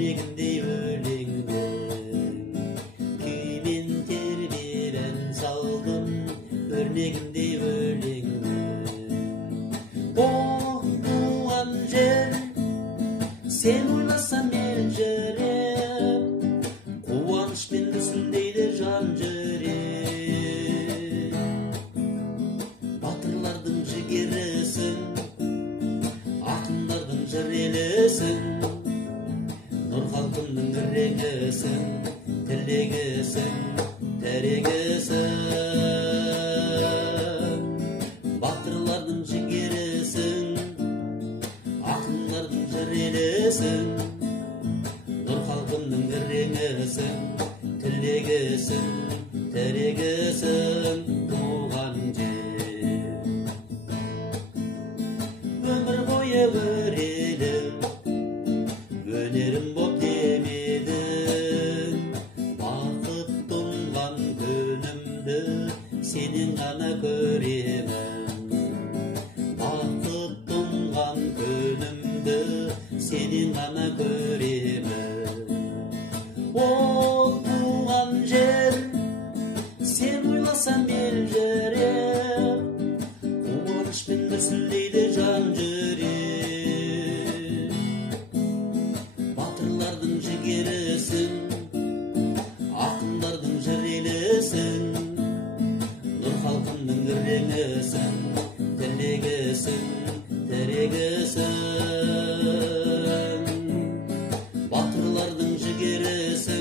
Örnegindey өлеңмен күймен тербеп салдым, өрнегіндей өлеңмен. О, туған жер, сен ойласам елжіреп, қуанышпен дүрсілдейді жан жүрек. Батырлардың жігерісің, ақындардың жыр елісің, нұр халқымның ірегісің, тілегісің, тәрегісің. Батырлардың жігерісің, ақындардың жыр елісің, нұр халқымның ірегісің, тілегісің, тәрегісің. Туған жер өмір бойы өреліп өнерім боп демедің, бақыт тұнған күнімді сенен ғана көремін. Бақыт тұнған күнімді сенен ғана көремін. О, туған жер, сен ойласам елжіреп, қуанышпен дүрсілдейді жан жүрек. Батырлардың жігерісің, ақындардың жыр елісің, нұр халқымның іреңісің, тілегісің, тәрегісің. Батырлардың жігерісің,